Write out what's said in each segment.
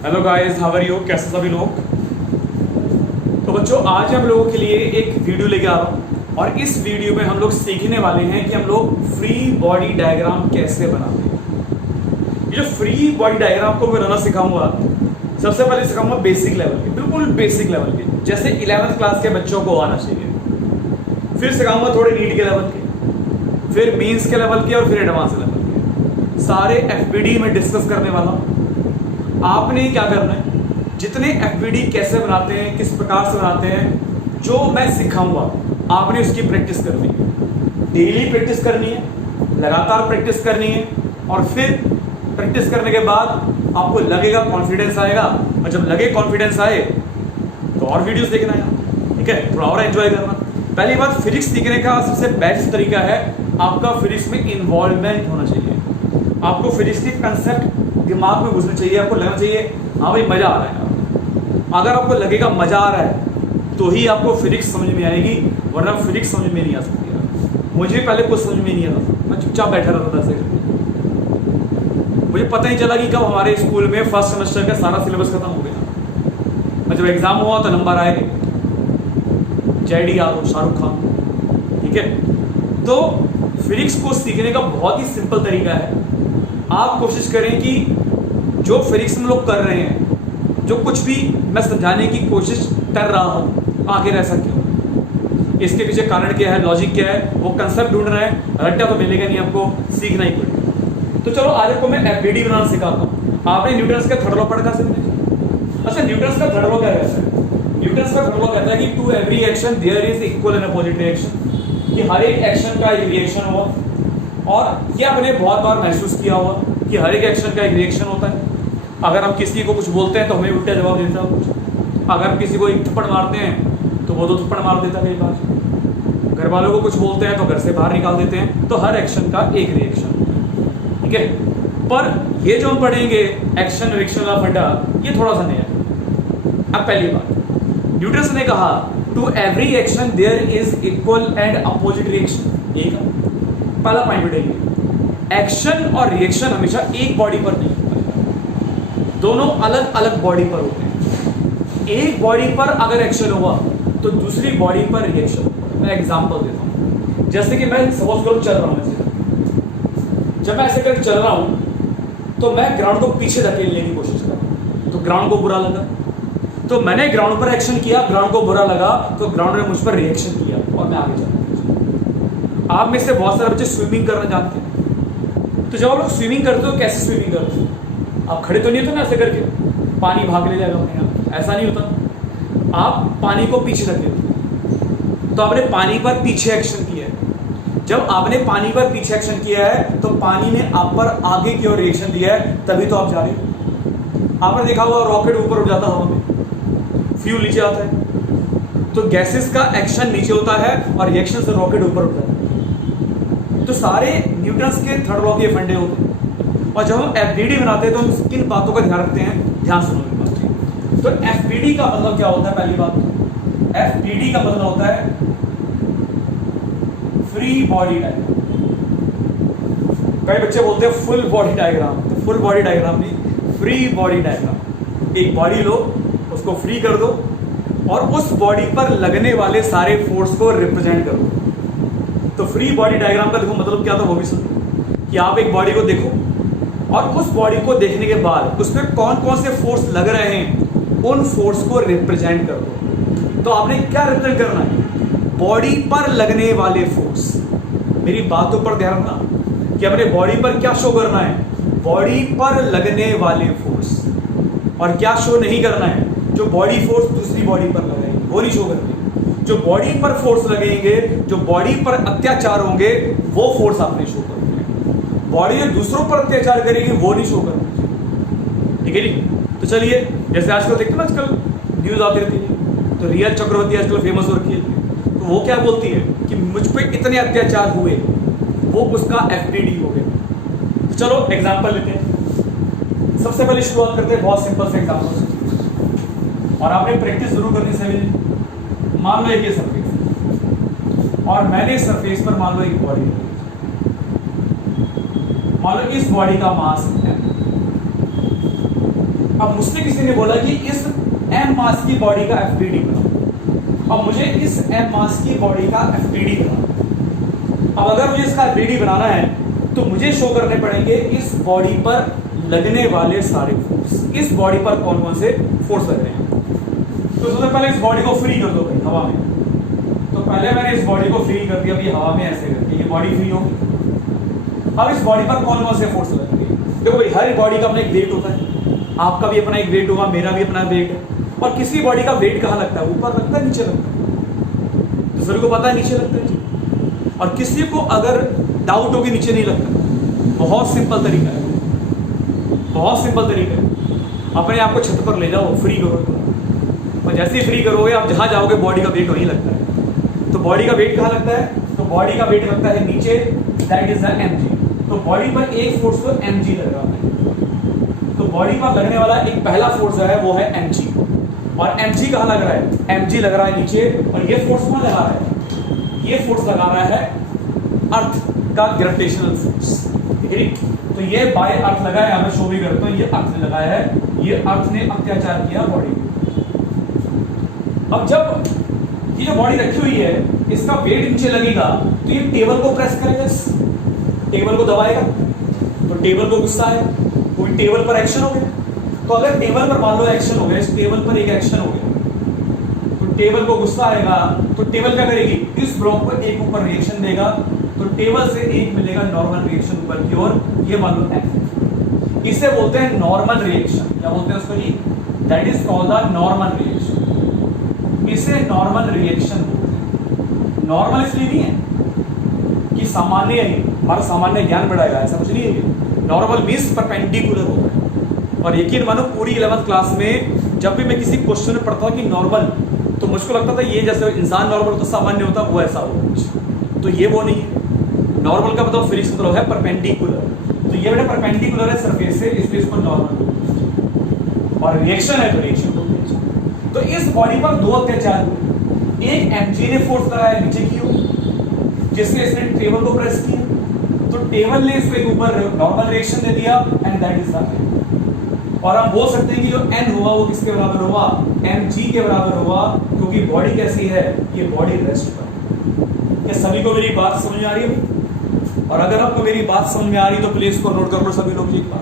Hello guys, how are you? कैसे सभी लोग? तो बच्चों, आज हम लोगों के लिए एक वीडियो लेके आ रहा हूँ और इस वीडियो में हम लोग सीखने वाले हैं कि हम लोग फ्री बॉडी डायग्राम कैसे बनाते हैं। ये जो फ्री बॉडी डायग्राम को मैं बनाना सिखाऊंगा, सबसे पहले सिखाऊंगा बेसिक लेवल के, बिल्कुल बेसिक लेवल के, जैसे 11th क्लास के बच्चों को आना चाहिए। फिर सिखाऊंगा थोड़े नीट के लेवल के, फिर मीन्स के लेवल के और फिर एडवांस लेवल के। सारे एफबीडी में डिस्कस करने वाला हूँ। आपने क्या करना है, जितने एफबीडी कैसे बनाते हैं, किस प्रकार से बनाते हैं, जो मैं सिखाऊंगा आपने उसकी प्रैक्टिस करनी है। डेली प्रैक्टिस करनी है, लगातार प्रैक्टिस करनी है और फिर प्रैक्टिस करने के बाद आपको लगेगा कॉन्फिडेंस आएगा, और जब लगे कॉन्फिडेंस आए तो और वीडियोस देखना है, ठीक है, थोड़ा और एंजॉय करना। पहली बात, फिजिक्स सीखने का सबसे बेस्ट तरीका है आपका फिजिक्स में इन्वॉल्वमेंट होना चाहिए। आपको फिजिक्स के कंसेप्ट दिमाग में घुसना चाहिए, आपको लगना चाहिए हाँ भाई मजा आ रहा है। अगर आपको लगेगा मजा आ रहा है तो ही आपको फिजिक्स समझ में आएगी, वरना फिजिक्स समझ में नहीं आ सकती है। मुझे पहले कुछ समझ में नहीं आता था, मैं चुपचाप बैठा रहता था ऐसे करके। मुझे पता नहीं चला कि कब हमारे स्कूल में फर्स्ट सेमेस्टर का सारा सिलेबस खत्म हो गया और जब एग्जाम हुआ तो नंबर आए जेडी यादव, शाहरुख खान, ठीक है। तो फिजिक्स को सीखने का बहुत ही सिंपल तरीका है। आप कोशिश करें कि जो फिजिक्स में लोग कर रहे हैं, जो कुछ भी मैं समझाने की कोशिश कर रहा हूँ, आगे ऐसा क्यों, इसके पीछे कारण क्या है, लॉजिक क्या है, वो कंसेप्ट ढूंढना है। रट्टा तो मिलेगा नहीं, आपको सीखना ही पड़ेगा। तो चलो आज आपको मैं एफबीडी बनाना सिखाता हूँ। आपने न्यूटन्स का थर्ड लॉ पढ़ा था? अच्छा, न्यूटन्स का थर्ड लॉ क्या कहता है? न्यूटन्स का थर्ड लॉ कहता है कि to every action there is equal and opposite reaction, कि हर एक एक्शन का एक रिएक्शन हुआ। और ये आपने बहुत बार महसूस किया होगा कि हर एक एक्शन का एक रिएक्शन होता है। अगर हम किसी को कुछ बोलते हैं तो हमें उल्टा जवाब देता है कुछ। अगर हम किसी को एक थप्पड़ मारते हैं तो वो दो थप्पड़ मार देता है कई बार। घर वालों को कुछ बोलते हैं तो घर से बाहर निकाल देते हैं। तो हर एक्शन का एक रिएक्शन, ठीक है। पर ये जो हम पढ़ेंगे एक्शन रिएक्शन का फंडा, ये थोड़ा सा नया है। अब पहली बात, न्यूटन ने कहा to every action there is equal and opposite reaction. एक पहला पॉइंट उठेंगे, एक्शन और रिएक्शन हमेशा एक बॉडी पर नहीं होता है, दोनों अलग अलग बॉडी पर होते हैं। एक बॉडी पर अगर एक्शन हुआ तो दूसरी बॉडी पर रिएक्शन। मैं एग्जांपल देता हूं, जैसे कि मैं सपोज करो चल रहा हूं ऐसे, जब मैं ऐसे करके चल रहा हूं तो मैं ग्राउंड को पीछे धकेलने की कोशिश कर रहा हूं, तो ग्राउंड को बुरा लगा, तो मैंने ग्राउंड पर एक्शन किया, ग्राउंड को बुरा लगा तो ग्राउंड ने मुझ पर रिएक्शन किया और मैं आगे चला। आप में से बहुत सारे बच्चे स्विमिंग करना जानते हैं, तो जब आप लोग स्विमिंग करते हो कैसे स्विमिंग करते हो? आप खड़े तो नहीं होते ना ऐसे करके, पानी भाग ले जाएगा अपने आप, ऐसा नहीं होता। आप पानी को पीछे धकेलते, तो आपने पानी पर पीछे एक्शन किया है। जब आपने पानी पर पीछे एक्शन किया है तो पानी ने आप पर आगे की ओर रिएक्शन दिया है, तभी तो आप जा रहे हो। आपने देखा होगा रॉकेट ऊपर उड़ जाता हवा में, फ्यूल नीचे आता है, तो गैसेस का एक्शन नीचे होता है और रिएक्शन से रॉकेट ऊपर उठ जाता है। तो सारे न्यूटन्स के थर्ड लॉ के फंडे होते हैं। और जब हम एफबीडी बनाते हैं तो हम किन बातों का ध्यान रखते हैं, ध्यान सुनो मेरी बात। तो एफबीडी का मतलब क्या होता है? पहली बात, एफबीडी का मतलब होता है फ्री बॉडी डायग्राम। कई बच्चे बोलते हैं फुल बॉडी डायग्राम, तो फुल बॉडी डायग्राम नहीं, फ्री बॉडी डायग्राम। एक बॉडी लो, उसको फ्री कर दो और उस बॉडी पर लगने वाले सारे फोर्स को रिप्रेजेंट करो। तो फ्री बॉडी डायग्राम का देखो मतलब क्या था, वो भी सुनो। कि आप एक बॉडी को देखो और उस बॉडी को देखने के बाद उसमें कौन कौन से फोर्स लग रहे हैं, उन फोर्स को रिप्रेजेंट कर दो। तो आपने क्या रिप्रेजेंट करना है? बॉडी पर लगने वाले फोर्स। मेरी बातों पर ध्यान रखना कि अपने बॉडी पर क्या शो करना है, बॉडी पर लगने वाले फोर्स। और क्या शो नहीं करना है, जो बॉडी फोर्स दूसरी बॉडी पर लगाएंगे वो नहीं शो करते। जो बॉडी पर फोर्स लगेंगे, जो बॉडी पर अत्याचार होंगे, वो फोर्स आपने शो करते हैं। बॉडी जो दूसरों पर अत्याचार करेगी वो नहीं शो करते, ठीक है जी। तो चलिए, जैसे आजकल देखते हैं ना, आजकल न्यूज आती रहती है, तो रिया चक्रवर्ती आजकल फेमस हो रखी है, तो वो क्या बोलती है कि मुझ पर इतने अत्याचार हुए, वो उसका एफबीडी हो गया। तो चलो एग्जाम्पल लेते हैं। सबसे पहले शुरुआत करते हैं बहुत सिंपल से एग्जाम्पल से, और आपने प्रैक्टिस जरूर करनी चाहिए। मान लो एक ये सरफेस और मैंने इस सरफेस पर मान लो एक बॉडी, मान लो इस बॉडी का मास है अब मुझसे किसी ने बोला कि इस m मास की बॉडी का FBD बनाओ, अब मुझे इस m मास की बॉडी का FBD बनाना। अब अगर मुझे इसका FBD बनाना है तो मुझे शो करने पड़ेंगे इस बॉडी पर लगने वाले सारे फोर्स, इस बॉडी पर कौन कौन से फोर्स लग रहे हैं। तो सबसे पहले इस बॉडी को फ्री कर दो भाई हवा में। तो पहले मैंने इस बॉडी को फ्री कर दिया, अभी हवा में ऐसे करके ये बॉडी फ्री होगी। अब इस बॉडी पर कौन कौन से फोर्स लगेंगे। देखो भाई हर बॉडी का अपना एक वेट होता है, आपका भी अपना एक वेट होगा, मेरा भी अपना वेट है। और किसी बॉडी का वेट कहाँ लगता है, ऊपर लगता है नीचे लगता है, तो सभी को पता है नीचे लगता है जी। और किसी को अगर डाउट हो कि नीचे नहीं लगता, बहुत सिंपल तरीका है, बहुत सिंपल तरीका है। अपने आप को छत पर ले जाओ, फ्री करो, और जैसे ही फ्री करोगे आप जहां जाओगे बॉडी का वेट वहीं लगता है। तो बॉडी का वेट कहाँ लगता है, तो बॉडी का वेट लगता है नीचे, दैट इज द mg। तो बॉडी पर एक फोर्स तो mg लग रहा है, तो बॉडी पर लगने वाला एक पहला फोर्स जो है वो है mg। और mg कहाँ लग रहा है, mg लग रहा है नीचे। और ये फोर्स कौन लगा रहा है, ये फोर्स लगा रहा है अर्थ का ग्रेविटेशनल फोर्स, ठीक। तो ये बाय अर्थ लगा है, मैं शो भी करता हूँ, ये अर्थ ने लगाया है, ये अर्थ ने अत्याचार किया बॉडी पे। अब जब ये जो बॉडी रखी हुई है इसका वेट नीचे लगेगा तो ये टेबल को प्रेस करेगा, टेबल को दबाएगा, तो टेबल को गुस्सा है, कोई टेबल पर एक्शन हो गया। तो अगर टेबल पर मान लो एक्शन हो गया, इस टेबल पर एक एक्शन हो गया, तो टेबल को गुस्सा आएगा, तो टेबल क्या करेगी, इस ब्लॉक पर एक ऊपर रिएक्शन देगा, तो टेबल से एक मिलेगा नॉर्मल रिएक्शन ऊपर की ओर, ये मान लो F। इसे बोलते हैं नॉर्मल रिएक्शन, क्या बोलते हैं उसको जी, that is called the normal reaction. इसे नॉर्मल रिएक्शन बोलते हैं। नॉर्मल इसलिए नहीं है कि सामान्य है, हमारा सामान्य ज्ञान बढ़ाएगा, ऐसा कुछ नहीं है। नॉर्मल मीन्स परपेंडिकुलर होता है। और यकीन मानो पूरी 11th क्लास में जब भी मैं किसी क्वेश्चन में पढ़ता कि नॉर्मल, तो मुझको लगता था ये जैसे इंसान नॉर्मल होता सामान्य होता वो ऐसा होगा, तो ये वो नहीं है। नॉर्मल का मतलब फिजिक्स मतलब है परपेंडिकुलर, तो ये बेटा परपेंडिकुलर है सरफेस से, इसलिए इसको नॉर्मल। और रिएक्शन है तो रिएक्शन बोलते हैं। तो इस बॉडी पर दो अत्याचार हुए, एक mg ने फोर्स लगाया नीचे की ओर, जिससे इसने टेबल को प्रेस किया, तो टेबल ने इसके ऊपर नॉर्मल रिएक्शन दे दिया, एंड दैट इज द। और हम बोल सकते हैं कि जो n हुआ वो किसके बराबर हुआ, mg के बराबर हुआ, क्योंकि बॉडी कैसी है, ये बॉडी रेस्ट पर। क्या सभी को मेरी बात समझ में आ रही है? और अगर आपको मेरी बात समझ में आ रही तो प्लीज इसको नोट कर लो सभी लोग एक बार।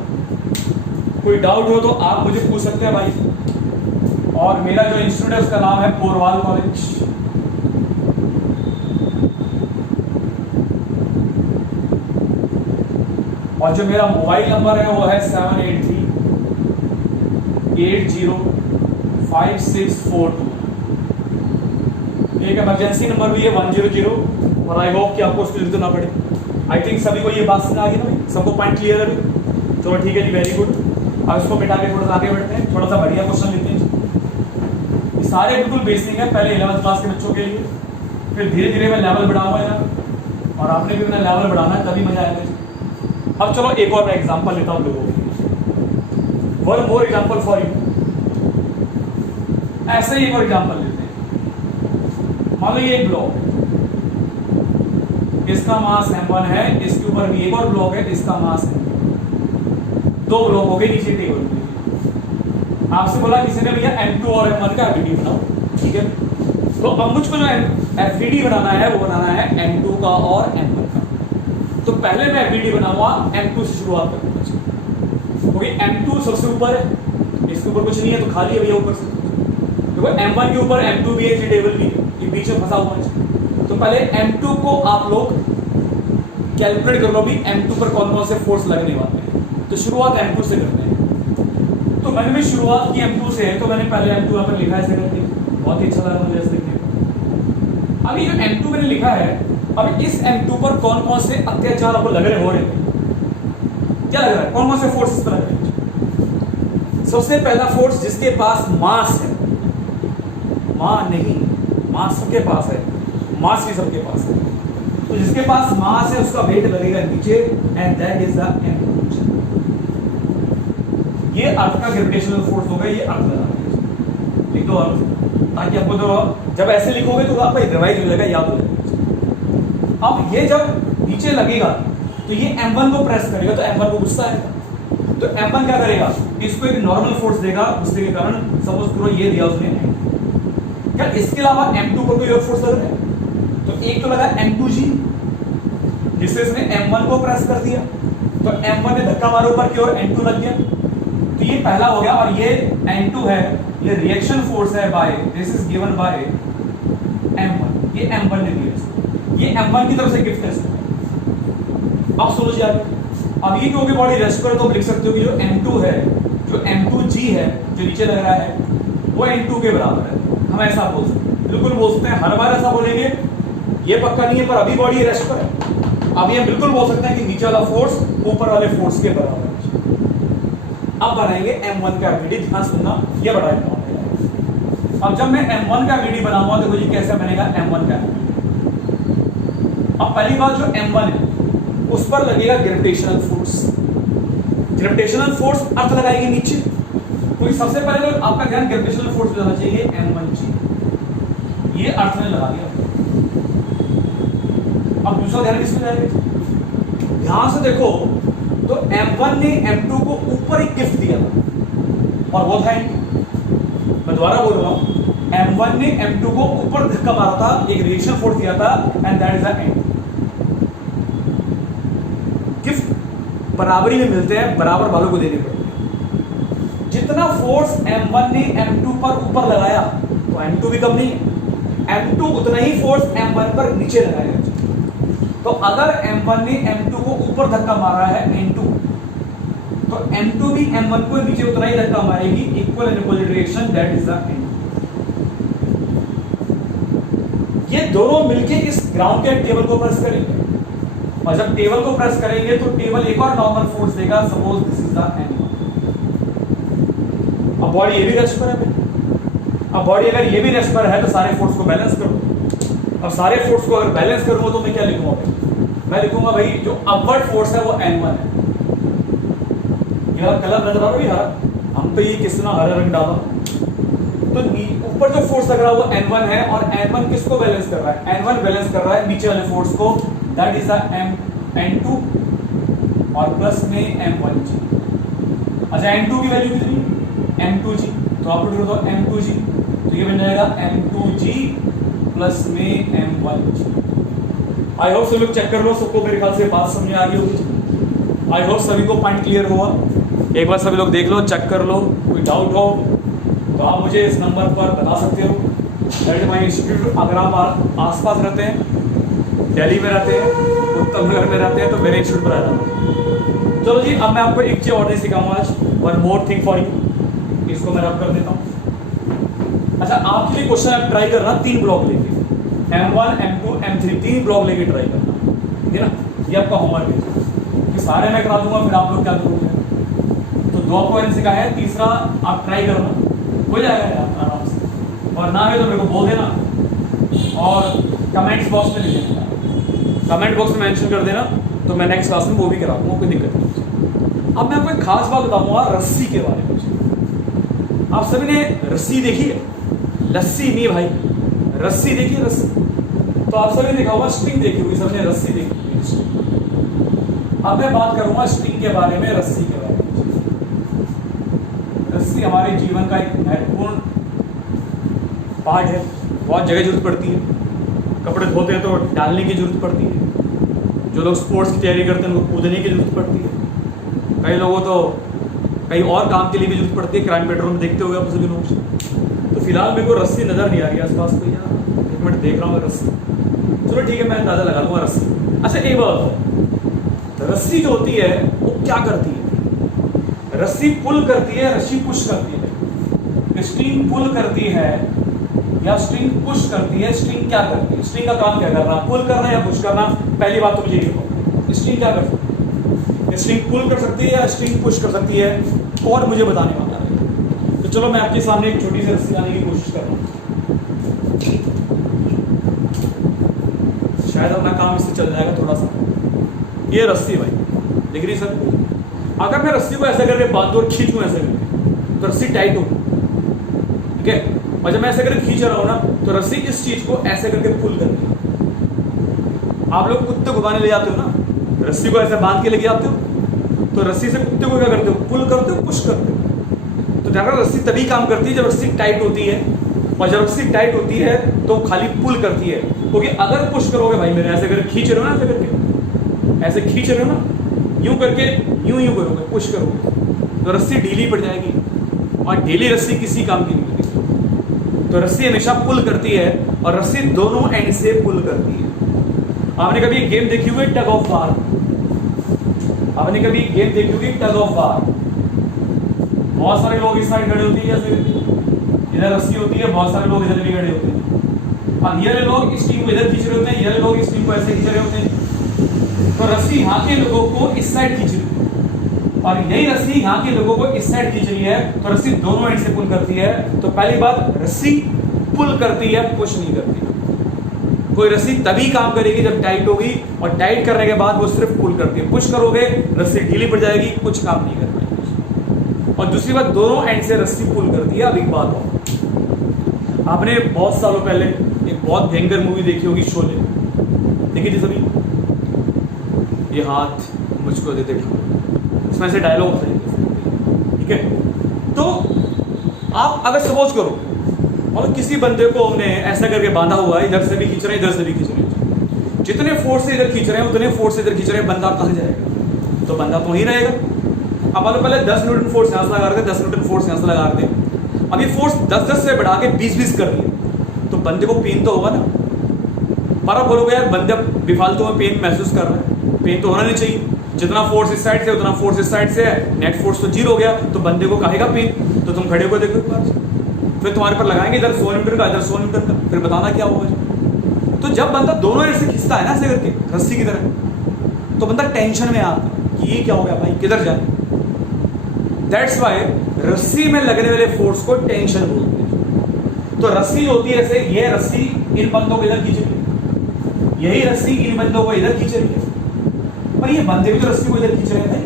कोई डाउट हो तो आप मुझे पूछ सकते हैं भाई। और मेरा जो इंस्टीट्यूट है उसका नाम है पोरवाल कॉलेज। और जो मेरा मोबाइल नंबर है वो है 7838054642। एक इमरजेंसी नंबर भी है 100। और आई होप कि आपको उसको लिखना ना पड़े। आई थिंक सभी को ये बात समझ आ गई ना, सबको पॉइंट क्लियर है। चलो ठीक है जी, वेरी गुड। अब इसको बिठा के थोड़ा सा आगे बढ़ते हैं, थोड़ा सा बढ़िया क्वेश्चन लेते हैं। सारे बिल्कुल बेसिक है पहले 11th क्लास के बच्चों के लिए, फिर धीरे धीरे मैं लेवल बढ़ाऊंगा यार, और आपने भी अपना लेवल बढ़ाना है, तभी मजा आएगा। अब चलो एक और मैं एग्जांपल लेता हूं लोगों के, one more example for you. ऐसे ही एक और एग्जांपल लेते हैं। मान लो ये एक ब्लॉक, इसका मास m1 है, इसके ऊपर भी एक और ब्लॉक है, इसका मास है, दो ब्लॉक हो गए नीचे टेबल पे। आपसे बोला किसी ने भैया m2 और m1 का FBD बनाओ, ठीक है। तो अब मुझको जो FBD बनाना है वो बनाना है m2 का और m1 का। तो पहले मैं FBD बनाऊंगा m2 से शुरुआत करूंगा, क्योंकि m2 सबसे ऊपर है, इसके ऊपर कुछ नहीं है तो खाली है भैया ऊपर से। देखो m1 के ऊपर m2 भी है, टेबल भी है, ये बीच में फंसा हुआ है। तो पहले m2 को आप लोग कैलकुलेट कर लो भी m2 पर कौन कौन से फोर्स लगने वाले हैं। तो शुरुआत m2 से करते हैं। तो मैंने भी शुरुआत की m2 से, तो मैंने पहले m2 यहाँ पर लिखा है ऐसे करके, बहुत ही अच्छा लगा मुझे ऐसे देखने। अभी जो m2 मैंने लिखा है, अब इस m2 पर कौन कौन से अत्याचार आपको लग रहे हो रहे हैं, क्या लग रहा है, कौन कौन से फोर्स पर लग रहे हैं। सबसे पहला फोर्स जिसके पास मास है, मास नहीं, मास सबके पास है, मास भी सबके पास है। तो जिसके पास मास है उसका वेट लगेगा नीचे, and that is the m। ये अर्थ का ग्रेविटेशनल फोर्स होगा, ये अर्थ लगा लिख दो अर्थ, ताकि आपको तो जब ऐसे लिखोगे तो आपको रिवाइज हो जाएगा, याद हो जाएगा। अब ये जब नीचे लगेगा तो ये m1 को प्रेस करेगा, तो m1 को गुस्सा आएगा, तो M1 क्या करेगा, इसको एक नॉर्मल फोर्स देगा, उसके कारण सपोज करो ये दिया उसने, क्या इसके अलावा M2 को कोई और फोर्स लग रहा है? तो एक तो लगा M2G, जिससे इसने M1 को प्रेस कर दिया, तो M1 ने धक्का मारा ऊपर की ओर, N2 लग गया, तो ये पहला हो गया। और ये N2 है, ये रिएक्शन फोर्स है by, this is given by M1, ये M1 ने दिया, ये M1 की तरफ से गिफ्ट है। अब सुनो जी आगे, अब ये क्योंकि बॉडी रेस्ट पर, तो आप लिख सकते हो कि जो M2 है, जो M2G है, जो नीचे लग रहा है, वो N2 के बराबर है। हम ऐसा बोल सकते हैं, बिल्कुल बोल सकते हैं, हर बार ऐसा बोलेंगे ये पक्का नहीं है, पर अभी बॉडी रेस्ट पर है। अब ये बिल्कुल बोल सकते हैं कि नीचे वाला फोर्स ऊपर वाले फोर्स के बराबर है। अब बनाएंगे M1 का VD, ध्यान सुनना, ये बड़ा इंपॉर्टेंट है। अब जब मैं M1 का VD बनाऊंगा, देखो ये कैसे बनेगा M1 का। अब पहली बात, जो M1 है उस पर लगेगा ग्रेविटेशनल फोर्स। ग्रेविटेशनल फोर्स अर्थ लगाएगी नीचे, तो सबसे पहले तो आपका ध्यान ग्रेविटेशनल फोर्स पे जाना चाहिए, M1G, ये अर्थ में लगा दिया। अब दूसरा ध्यान किसमें जाएगा, ध्यान से देखो, तो M1 ने M2 को ऊपर एक गिफ्ट दिया था, और वो था N2। मैं दोबारा बोल रहा हूं, M1 ने M2 को ऊपर धक्का मारा था, एक रिएक्शन फोर्स दिया था, and that is the N2। Gift बराबरी में मिलते हैं, बराबर वालों को देने पड़ते हैं। जितना फोर्स M1 ने M2 पर ऊपर लगाया, तो M2 भी कम नहीं है, M2 उतना ही फोर्स M1 पर नीचे लगाया। तो अगर M1 ने M2 को ऊपर धक्का मारा है N2, तो M2 भी M1 को नीचे उतना ही धक्का मारेगी, equal and opposite reaction, that is the N2। ये दोनों मिलके इस ग्राउंड के टेबल को प्रेस करेंगे, और जब टेबल को प्रेस करेंगे तो टेबल एक और नॉर्मल फोर्स देगा, suppose this is the N1। अब बॉडी ये भी रेस्ट पर है, अब बॉडी अगर ये भी रेस्ट पर है तो सारे फोर्स को बैलेंस करो। अब सारे फोर्स को अगर बैलेंस करूंगा तो मैं क्या लिखूंगा, मैं लिखूंगा भाई जो अपवर्ड फोर्स है वो N1 है। यार कलर नजर आ रहा है यार, हम तो ये किसना हरा रंग डाला, तो ऊपर जो फोर्स लग रहा है वो N1 है, और N1 किसको बैलेंस कर रहा है, N1 बैलेंस कर रहा है नीचे वाले फोर्स को, दैट इज द N2 और प्लस में M1G। अच्छा N2 की वैल्यू कितनी, M2G, तो आप लोग दो M2G, तो ये बन जाएगा M2G प्लस में M1G। आई होप सभी लोग चेक कर लो, सबको मेरे ख्याल से बात समझ आ गई होगी। आई होप सभी को पॉइंट क्लियर हुआ। एक बार सभी लोग देख लो, चेक कर लो, कोई डाउट हो तो आप मुझे इस नंबर पर बता सकते हो। दैट माई इंस्टीट्यूट, अगर आप आसपास रहते हैं, दिल्ली में रहते हैं, उत्तम नगर में रहते हैं, तो मेरे इंस्टीट्यूट पर आ जाओ। चलो जी, अब मैं आपको एक चीज और नहीं सिखाऊंगा आज, one more thing for you, इसको मैं रब कर देता हूँ। अच्छा, आपके लिए क्वेश्चन आप ट्राई करना 3 ब्लॉक लेके, M1, M2, M3, 3 ब्लॉक लेके ट्राई करना, ठीक है ना। ये आपका होमवर्क है, कि सारे मैं करा दूंगा, फिर आप लोग क्या करोगे। तो 2 आपको मैंने सिखाया है, तीसरा आप ट्राई करना, हो जाएगा यार आराम से, और ना है तो मेरे को बोल देना, और कमेंट्स बॉक्स में लिख देना, कमेंट बॉक्स में मेंशन कर देना, तो मैं नेक्स्ट क्लास में वो भी करा दूंगा, कोई दिक्कत नहीं। अब मैं आपको एक खास बात बताऊंगा रस्सी के बारे में। आप सभी ने रस्सी देखी है, लस्सी नहीं भाई, रस्सी देखी है, रस्सी। तो आप सभी ने देखा होगा, स्ट्रिंग देखी होगी, सबने रस्सी देखी होगी। अब मैं बात करूंगा स्ट्रिंग के बारे में, रस्सी के बारे में। रस्सी हमारे जीवन का एक महत्वपूर्ण पार्ट है, बहुत जगह जरूरत पड़ती है। कपड़े धोते हैं तो डालने की जरूरत पड़ती है, जो लोग स्पोर्ट्स की तैयारी करते हैं उनको कूदने की जरूरत पड़ती है, कई लोगों तो कहीं और काम के लिए भी जरूरत पड़ती है, क्राइम पेट्रोल में देखते होंगे आप सभी लोग। तो फिलहाल मेरे को रस्सी नजर नहीं आ रही आसपास कोई, यार 1 मिनट देख रहा हूँ रस्सी। चलो ठीक है, मैं अंदाजा लगा लूंगा रस्सी। अच्छा एक बात, रस्सी जो होती है वो क्या करती है, रस्सी पुल करती है, रस्सी पुश करती है। स्ट्रिंग पुल करती है या स्ट्रिंग पुश करती है, स्ट्रिंग क्या करती है, स्ट्रिंग का काम क्या करना, पुल करना या पुश करना। पहली बात तो मुझे ये बताओ, स्ट्रिंग क्या करती है, स्ट्रिंग पुल कर सकती है या स्ट्रिंग पुश कर सकती है, और मुझे बताने वाला है। तो चलो मैं आपके सामने एक छोटी सी रस्सी लाने की कोशिश कर रहा हूँ, शायद अपना काम इससे चल जाएगा थोड़ा सा। ये रस्सी भाई दिख रही सर, अगर मैं रस्सी को ऐसा करके बांधूं और खींचूं ऐसे करके, तो रस्सी टाइट होगी, ठीक है। और जब मैं ऐसे करके खींच रहा हूं ना, तो रस्सी इस चीज को ऐसे करके पुल करती है। आप लोग कुत्ते घुमाने ले जाते हो ना, रस्सी को ऐसे बांध के लेके जाते हो, तो तो रस्सी से कुत्ते को क्या करते हो, पुल करते हो, पुश करते हो। तो ध्यान रखो रस्सी तभी काम करती है जब रस्सी टाइट होती है, और जब रस्सी टाइट होती है तो खाली पुल करती है। क्योंकि अगर पुश करोगे भाई मेरे, ऐसे करके खींच रहे हो ना, ऐसे करके ऐसे खींच रहे हो ना, यूं करके यूं यूं करोगे, पुश करोगे तो रस्सी ढीली पड़ जाएगी, और ढीली रस्सी किसी काम की नहीं होती। तो रस्सी हमेशा पुल करती है, और रस्सी दोनों एंड से पुल करती है। आपने कभी एक गेम देखी हुई टग ऑफ वार? आपने कभी एक गेम देखी होगी टग ऑफ वार? बहुत सारे लोग इस साइड खड़े होते हैं, ऐसे इधर रस्सी होती है, बहुत सारे लोग इधर भी खड़े होते हैं, और ये लोग इस टीम को इधर खींच रहे होते हैं, ये लोग इस टीम को ऐसे खींच रहे होते हैं। तो रस्सी यहाँ के लोगों को इस साइड खींच रही है, और यही रस्सी यहाँ के लोगों को इस साइड खींच रही है। तो रस्सी दोनों एंड से पुल करती है। तो पहली बात, रस्सी पुल करती है, पुश नहीं करती। कोई रस्सी तभी काम करेगी जब टाइट होगी, और टाइट करने के बाद वो सिर्फ पुल करती है। पुश करोगे रस्सी ढीली पड़ जाएगी, कुछ काम नहीं कर पाएगी। और दूसरी बात, दोनों एंड से रस्सी पुल करती है। अब एक बात और, आपने बहुत सालों पहले एक बहुत भयंकर मूवी देखी होगी, शोले। देखी थी सभी? ये हाथ मुझको दे दे, इसमें से डायलॉग होता है, ठीक है? तो आप अगर सपोज करो और किसी बंदे को हमने ऐसा करके बांधा हुआ है, इधर से भी खींच रहे हैं, इधर से भी खींच रहे हैं, जितने फोर्स से इधर खींच रहे हैं उतने फोर्स से इधर खींच रहे हैं, बंदा कहाँ जाएगा? तो बंदा तो वहीं रहेगा। अब आप पहले 10 न्यूटन फोर्स यहाँ से लगा रहे थे, 10 न्यूटन फोर्स यहाँ से लगा रहे थे, अब ये फोर्स 10-10 से बढ़ा के 20-20 कर दिया, तो बंदे को पेन तो होगा ना। पर आप बोलोगे यार बंदे बेफालतू में पेन महसूस कर रहा है, पेन तो होना नहीं चाहिए, जितना फोर्स इस साइड से उतना फोर्स इस साइड से है, नेट फोर्स तो 0 हो गया, तो बंदे को कहेगा पेन। तो तुम खड़े हो देखो एक बार, फिर तुम्हारे पर लगाएंगे इधर 100 न्यूटन का, इधर 100 न्यूटन का, फिर बताना क्या होगा। तो जब बंदा दोनों एंड से खींचता है ना ऐसे करके रस्सी की तरह, तो बंदा टेंशन में आता है कि ये क्या हो गया भाई, किधर जाए। दैट्स वाई रस्सी में लगने वाले फोर्स को टेंशन बोलते हैं। तो रस्सी होती है ऐसे, ये रस्सी इन बंदों को इधर खींच रही है, यही रस्सी इन बंदों को इधर खींच रही है, पर ये बंदे भी तो रस्सी को इधर खींच रहे हैं भाई।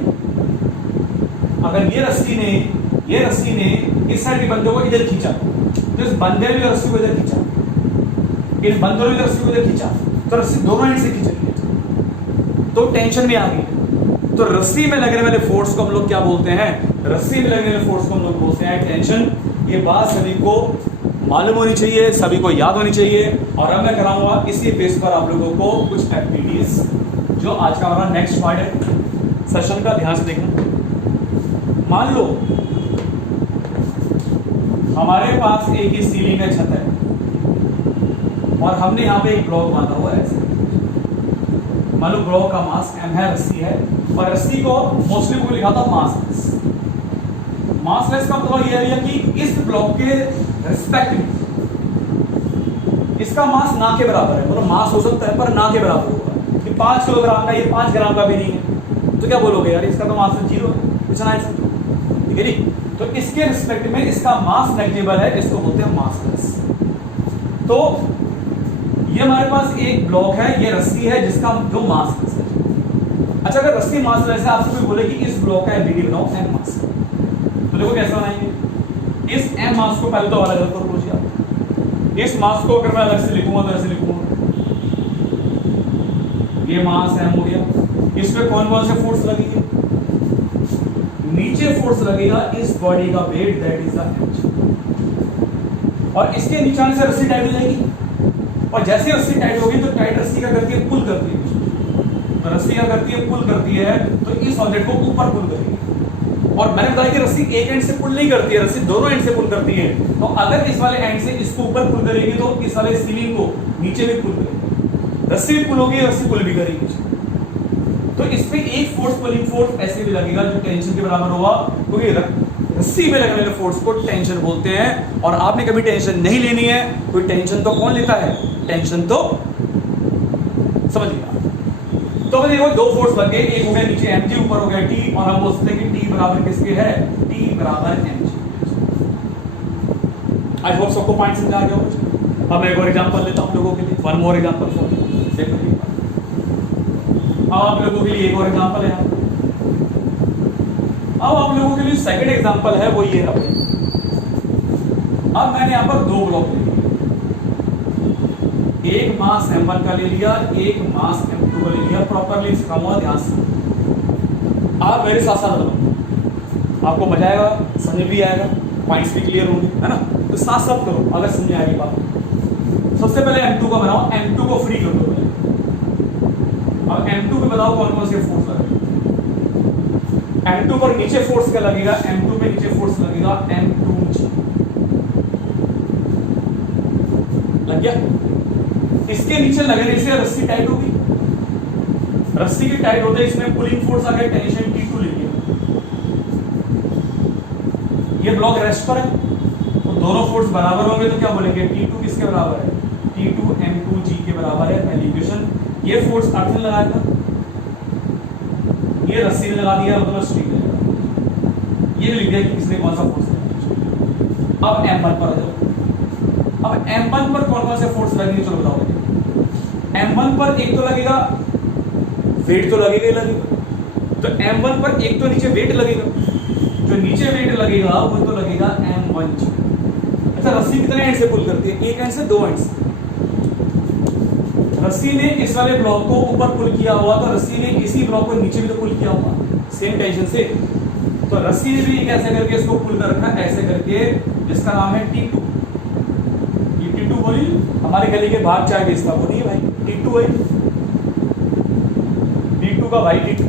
अगर ये रस्सी ने इस साइड के बंदों को इधर खींचा, तो इस बंदे ने भी रस्सी को इधर खींचा, इन बंदों ने भी रस्सी को इधर खींचा, तो रस्सी दोनों एंड से खींच रही है, तो टेंशन में आ गई। तो रस्सी में लगने वाले फोर्स को हम लोग क्या बोलते हैं? रस्सी में लगने वाले फोर्स को हम लोग बोलते हैं टेंशन। ये बात सभी को मालूम होनी चाहिए, सभी को याद होनी चाहिए। और अब मैं कराऊंगा इसी बेस पर आप लोगों को कुछ एक्टिविटीज, जो आज का हमारा नेक्स्ट पार्ट है सेशन का, ध्यान से देखना। मान लो हमारे पास एक ही सीलिंग का छत है, और हमने यहाँ पे एक ब्लॉक बांधा हुआ है। मान लो ब्लॉक का मास m है, रस्सी है, और रस्सी को मोस्टली को लिखा था मासलेस। मासलेस का मतलब यह है कि इस ब्लॉक के रिस्पेक्ट में इसका मास ना के बराबर है। मतलब मास हो सकता है पर ना के बराबर होगा कि 5 किलोग्राम का, ये 5 ग्राम का भी नहीं है, तो क्या बोलोगे यार इसका तो मास 0 है, इतना है, ठीक है जी। तो इसके रिस्पेक्ट में इसका मास नेग्लिजिबल है, इसको बोलते हैं मासलेस। तो ये हमारे पास एक ब्लॉक है, ये रस्सी है जिसका जो मासलेस है। अच्छा, अगर रस्सी मासलेस है, आपसे कोई बोले कि इस ब्लॉक का एलबीडी बनाओ m मास, तो देखो कैसे बनाएंगे। इस m मास को पहले तो अलग अलग करो आप। इस मास को अगर मैं अलग से लिखूंगा तो ऐसे लिखूंगा, ये मास m हो गया। इस पे कौन कौन से फोर्स लगेंगे? नीचे फोर्स लगेगा इस बॉडी का weight, that is the mg, और इसके नीचे से रस्सी टाइट हो जाएगी, और जैसे रस्सी टाइट होगी तो टाइट रस्सी क्या करती है? पुल करती है। तो रस्सी क्या करती है? पुल करती है, तो इस ऑब्जेक्ट को ऊपर पुल करेगी। और मैंने बताया कि रस्सी एक एंड से पुल नहीं करती है, रस्सी दोनों एंड से पुल करती है। तो अगर इस वाले एंड से इसको ऊपर पुल करेगी तो इस वाले सीलिंग को नीचे भी पुल करेगी, रस्सी भी पुल होगी, रस्सी पुल भी करेगी। तो इस पे एक फोर्स, पुलिंग फोर्स ऐसे भी लगेगा जो टेंशन के बराबर होगा, क्योंकि रस्सी में लगने वाले फोर्स को टेंशन बोलते हैं। और आपने कभी टेंशन नहीं लेनी है, कोई टेंशन तो कौन लेता है? टेंशन तो समझ लिया। तो देखो दो फोर्स लग गए, एक हो गया नीचे mg, ऊपर हो गया t, और हम बोलते हैं कि t बराबर किसके है? t बराबर mg। आई होप सबको पॉइंट समझ आ गया हो। अब मैं एक और एग्जांपल लेता हूं लोगों के लिए, वन मोर एग्जांपल फॉर देखो। अब आप लोगों के लिए एक और एग्जांपल है। अब आप लोगों के लिए सेकंड एग्जांपल है, वो ये है। अब मैंने यहां पर 2 ब्लॉक ले लिए, एक मास m1 का ले लिया, एक मास m2 का ले लिया। प्रॉपरली इसका हुआ ध्यान से। आप मेरे साथ साथ करो, आपको मजा आएगा, समझ भी आएगा, पॉइंट्स भी क्लियर होंगे, है ना। तो साथ साथ करो अगर समझ आएगी बात। सबसे पहले M2 का बनाओ, M2 को फ्री कर दो पहले। अब M2 पे बताओ कौन कौन से फोर्स लगेगा। M2 पर नीचे फोर्स क्या लगेगा, M2 पे नीचे फोर्स लगेगा M2G। लग गया। इसके नीचे लगने से रस्सी टाइट होगी, रस्सी की टाइट होते इसमें पुलिंग फोर्स आ गया, टेंशन T2 लेंगे। ये ब्लॉक रेस्ट पर है तो दोनों फोर्स बराबर होंगे तो क्या बोलेंगे, T2 किसके बराबर है, T2 M2G के बराबर है। पहली इक्वेशन। ये फोर्स अर्थ ने लगाया था, ये रस्सी ने लगा दिया, मतलब स्ट्रिंग लगेगा। ये लिख दिया कि किसने कौन सा फोर्स लगाया। अब M1 पर आ जाओ। अब M1 पर कौन कौन से फोर्स लगेंगे, चलो बताओ। M1 पर एक तो लगेगा वेट, तो लगेगा ही लगेगा। तो M1 पर एक तो नीचे वेट लगेगा, जो नीचे वेट लगेगा वो तो लगेगा M1G। अच्छा, रस्सी कितने एंड से पुल करती है, एक एंड से, दो एंड से। रस्सी ने इस वाले ब्लॉक को ऊपर पुल किया हुआ तो रस्सी ने इसी ब्लॉक को नीचे भी तो पुल किया हुआ सेम टेंशन से। तो रस्सी ने भी कैसे करके इसको पुल कर रखा, ऐसे करके, जिसका नाम है T2। ये T2 बोली हमारे गली के बाहर चाय बेचता, वो नहीं है भाई, T2 है, T2 का भाई T2।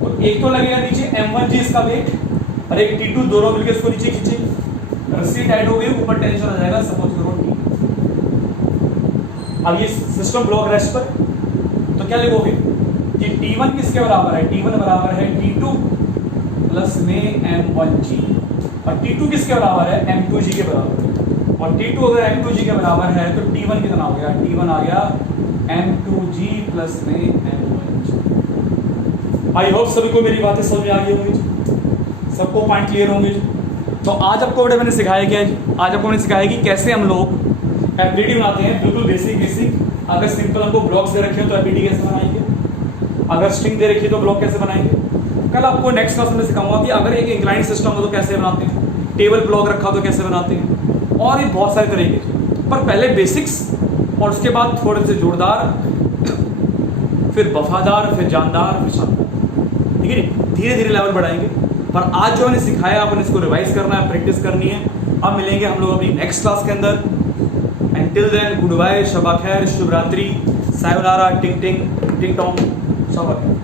तो एक तो लगेगा नीचे M1G इसका वेट, और एक T2, दोनों मिलकर इसको नीचे खींचे, रस्सी टाइट हो गई, ऊपर टेंशन आ जाएगा, सपोज करो T। अब ये सिस्टम ब्लॉक रेस्ट पर, तो क्या लिखोगे कि T1 किसके बराबर है, T1 बराबर है T2 प्लस में M1G, और T2 किसके बराबर है, M2G के बराबर है। और T2 अगर M2G के बराबर है तो T1 कितना हो गया, T1 आ गया M2G प्लस में M1G। आई होप सभी को मेरी बातें समझ में आ गई होंगी, सबको पॉइंट क्लियर होंगे। तो आज आपको बेटा मैंने सिखाया क्या है, आज आपको मैंने सिखाया कि कैसे हम लोग एपीडी बनाते हैं, बिल्कुल बेसिक। अगर सिंपल हमको ब्लॉक्स दे रखे हो तो एपीडी कैसे बनाएंगे, अगर स्ट्रिंग दे रखी है तो ब्लॉक कैसे बनाएंगे। कल आपको नेक्स्ट क्लास में सिखाऊंगा कि अगर एक इंक्लाइन सिस्टम हो तो कैसे बनाते हैं, टेबल ब्लॉक रखा तो कैसे बनाते हैं, और ये बहुत सारे तरीके। पर पहले बेसिक्स और उसके बाद थोड़े से जोरदार, फिर वफादार, फिर जानदार, फिर शानदार, ठीक है नहीं, धीरे धीरे लेवल बढ़ाएंगे। पर आज जो मैंने सिखाया अपन इसको रिवाइज करना है, प्रैक्टिस करनी है। अब मिलेंगे हम लोग अपनी नेक्स्ट क्लास के अंदर। Until then, good bye, Shaba खैर, शुभ रात्रि, सायोनारा, टिंग टिंग टिंग टोंग, शबा खैर।